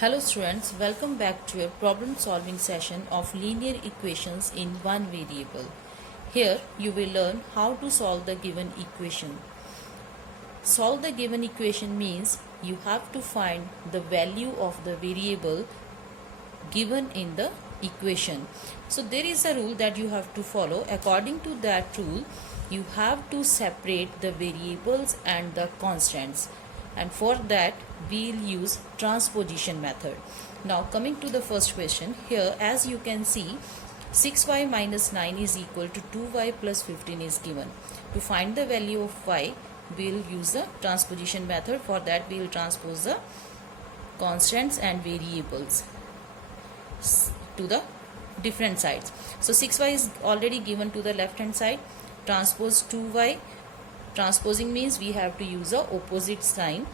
Hello students, welcome back to a problem solving session of linear equations in one variable. Here you will learn how to solve the given equation. Solve the given equation means you have to find the value of the variable given in the equation. So there is a rule that you have to follow. According to that rule, you have to separate the variables and the constants, and for that we'll use transposition method. Now coming to the first question, here as you can see 6y minus 9 is equal to 2y plus 15 is given. To find the value of y, we'll use the transposition method. For that we'll transpose the constants and variables to the different sides. So 6y is already given to the left hand side. Transpose 2y. Transposing means we have to use the opposite sign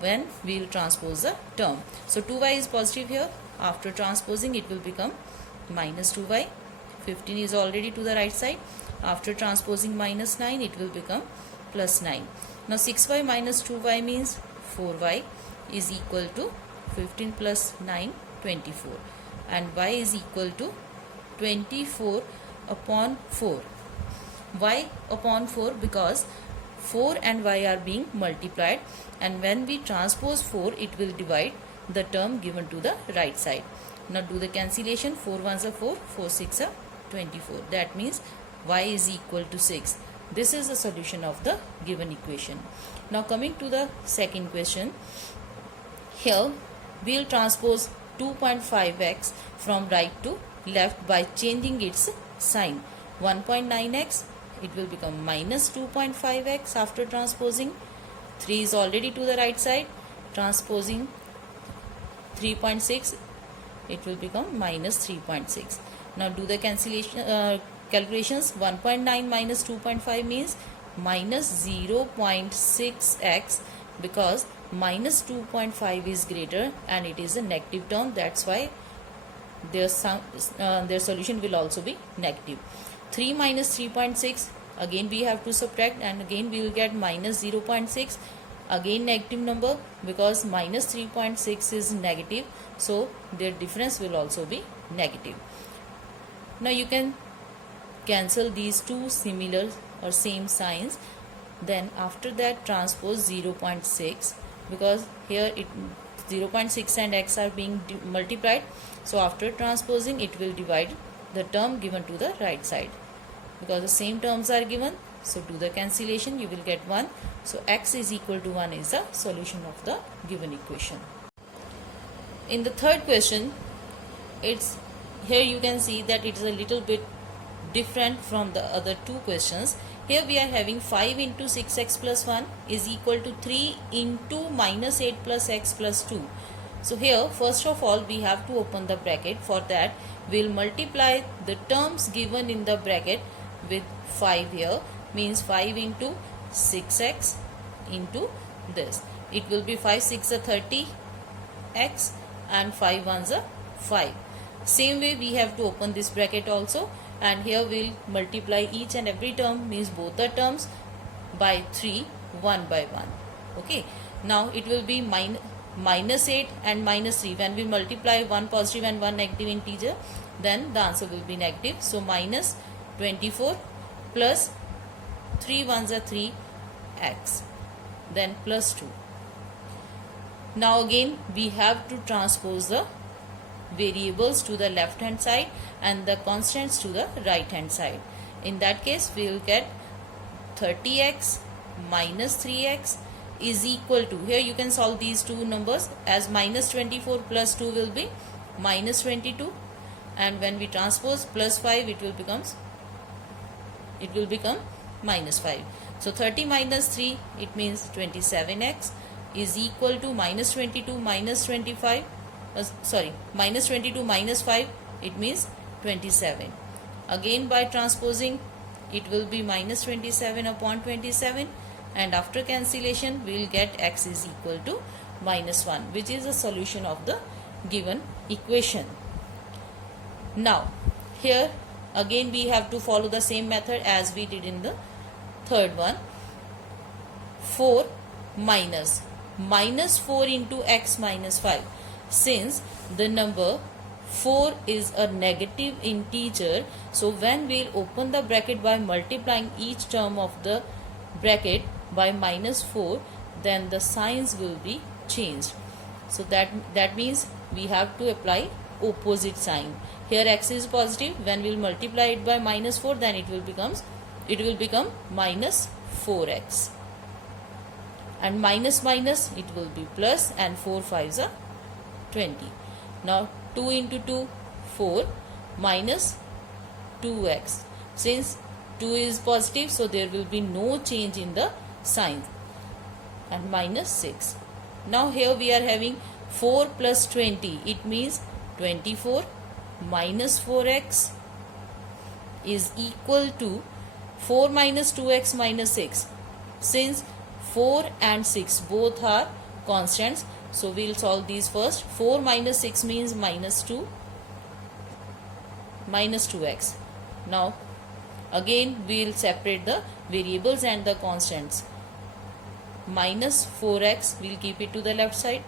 when we will transpose the term. So 2y is positive here. After transposing it will become minus 2y. 15 is already to the right side. After transposing minus 9 it will become plus 9. Now 6y minus 2y means 4y is equal to 15 plus 9, 24. And y is equal to 24 upon 4. Y upon 4 because 4 and y are being multiplied, and when we transpose 4 it will divide the term given to the right side. Now do the cancellation. 4 ones are 4, 4 6 are 24. That means y is equal to 6. This is the solution of the given equation. Now coming to the second question, here we will transpose 2.5x from right to left by changing its sign. 1.9x, it will become minus 2.5x after transposing. 3 is already to the right side. Transposing 3.6, it will become minus 3.6. Now do the cancellation calculations. 1.9 minus 2.5 means minus 0.6x, because minus 2.5 is greater and it is a negative term. That's why their solution will also be negative. 3 minus 3.6, again we have to subtract, and again we will get minus 0.6, again negative number, because minus 3.6 is negative, so their difference will also be negative. Now you can cancel these two similar or same signs. Then after that transpose 0.6, because here 0.6 and x are being multiplied, so after transposing it will divide the term given to the right side, because the same terms are given. So do the cancellation, you will get 1. So x is equal to 1 is the solution of the given equation. In the third question, it's here you can see that it is a little bit different from the other two questions. Here we are having 5 into 6x plus 1 is equal to 3 into minus 8 plus x plus 2. So here first of all we have to open the bracket. For that we will multiply the terms given in the bracket with 5 here, means 5 into 6x into this. It will be 5 6 are 30x and 5 ones are 5. Same way we have to open this bracket also, and here we will multiply each and every term, means both the terms, by 3 one by one. Okay, now it will be minus 8 and minus 3. When we multiply one positive and one negative integer, then the answer will be negative. So minus 24 plus 3 ones are 3x, then plus 2. Now again we have to transpose the variables to the left hand side and the constants to the right hand side. In that case we will get 30x minus 3x is equal to, here you can solve these two numbers, as minus 24 plus 2 will be minus 22, and when we transpose plus 5 it will become minus 5. So 30 minus 3, it means 27x is equal to minus 22 minus 25, minus 22 minus 5, it means 27. Again by transposing it will be minus 27 upon 27, and after cancellation we will get x is equal to minus 1, which is the solution of the given equation. Now here again we have to follow the same method as we did in the third one. 4 minus 4 into x minus 5. since the number 4 is a negative integer, so when we'll open the bracket by multiplying each term of the bracket by -4, then the signs will be changed. So that means we have to apply opposite sign. Here x is positive, when we'll multiply it by -4, then it will become minus 4x, and minus minus it will be plus, and 4 5s are 20. Now 2 into 2, 4, minus 2x. Since 2 is positive, so there will be no change in the sign, and minus 6. Now here we are having 4 plus 20. It means 24 minus 4x is equal to 4 minus 2x minus 6. Since 4 and 6 both are constants, so we will solve these first. 4 minus 6 means minus 2 minus 2x. Now again we will separate the variables and the constants. Minus 4x, we will keep it to the left side.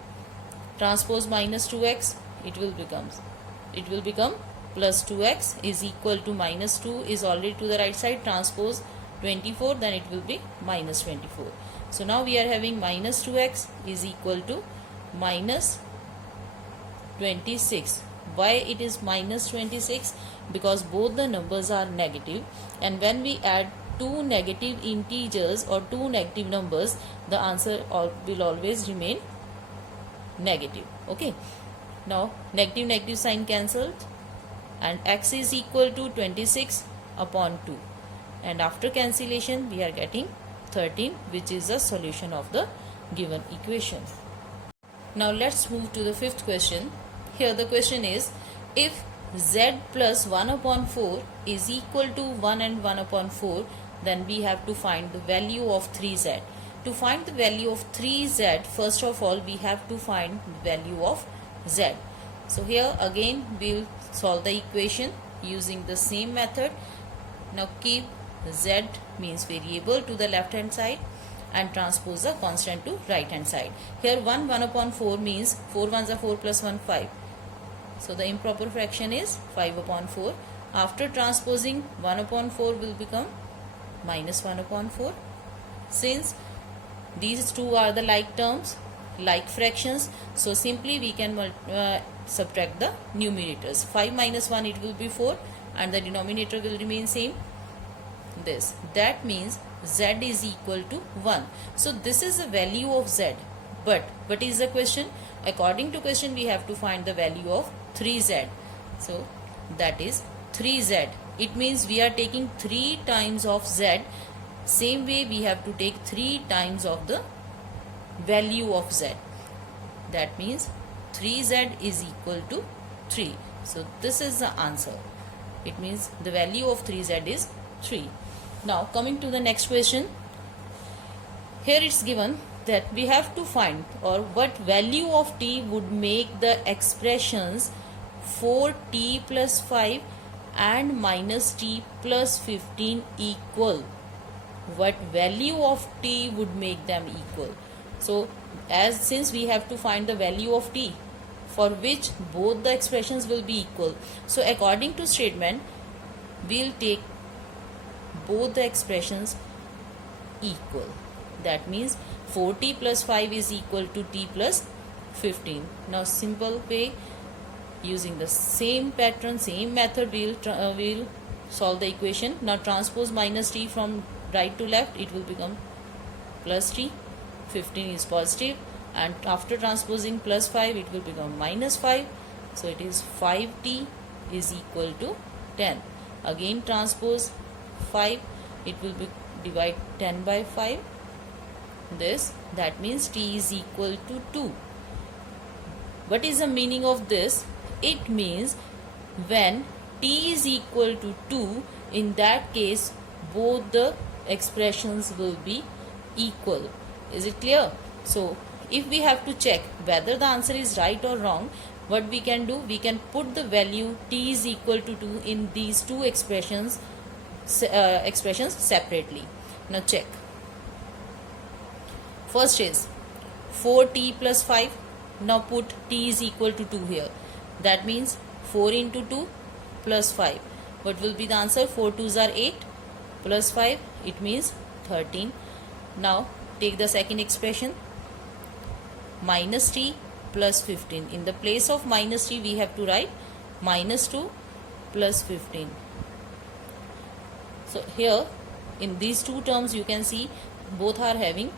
Transpose minus 2x, it will become plus 2x is equal to minus 2 is already to the right side. Transpose 24, then it will be minus 24. So now we are having minus 2x is equal to minus 26. Why it is minus 26? Because both the numbers are negative, and when we add two negative integers or two negative numbers, the answer will always remain negative. Okay, now negative sign cancelled, and x is equal to 26 upon 2, and after cancellation we are getting 13, which is the solution of the given equation. Now let's move to the fifth question. Here the question is, if z plus 1 upon 4 is equal to 1 and 1 upon 4, then we have to find the value of 3z. To find the value of 3z, first of all we have to find the value of z. So here again we will solve the equation using the same method. Now keep z means variable to the left hand side and transpose the constant to right hand side. Here 1 upon 4 means 4 1s are 4 plus 1 5. So the improper fraction is 5 upon 4. After transposing, 1 upon 4 will become minus 1 upon 4. Since these two are the like terms, like fractions, so simply we can subtract the numerators. 5 minus 1, it will be 4, and the denominator will remain same. That means z is equal to 1. So this is the value of z. But what is the question? According to question, we have to find the value of 3z. So that is 3z. It means we are taking 3 times of z. Same way we have to take 3 times of the value of z. That means 3z is equal to 3. So this is the answer. It means the value of 3z is 3. Now coming to the next question. Here it's given that we have to find or what value of t would make the expressions 4t plus 5 and minus t plus 15 equal. What value of t would make them equal? So since we have to find the value of t for which both the expressions will be equal, so according to statement we'll take both the expressions equal. That means 4t plus 5 is equal to t plus 15. Now simple way, using the same pattern, same method, we'll solve the equation. Now transpose minus t from right to left, it will become plus t. 15 is positive, and after transposing plus 5, it will become minus 5. So it is 5t is equal to 10. Again transpose 5, it will be divide 10 by 5. That means t is equal to 2. What is the meaning of this? It means when t is equal to 2, in that case both the expressions will be equal. Is it clear? So if we have to check whether the answer is right or wrong, what we can do, we can put the value t is equal to 2 in these two expressions separately. Now check. First is 4t plus 5. Now put t is equal to 2 here. That means 4 into 2 plus 5. What will be the answer? 4 2s are 8 plus 5. It means 13. Now take the second expression. Minus t plus 15. In the place of minus t, we have to write minus 2 plus 15. So here in these two terms you can see both are having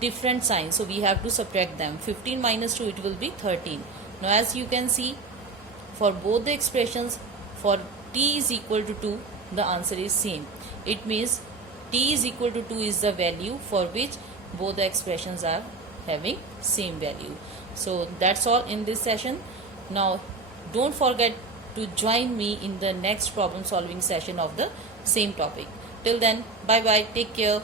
different signs, so we have to subtract them. 15 minus 2, it will be 13. Now as you can see, for both the expressions, for t is equal to 2, the answer is same. It means t is equal to 2 is the value for which both the expressions are having same value. So that's all in this session. Now don't forget to join me in the next problem solving session of the same topic. Till then, bye bye, take care.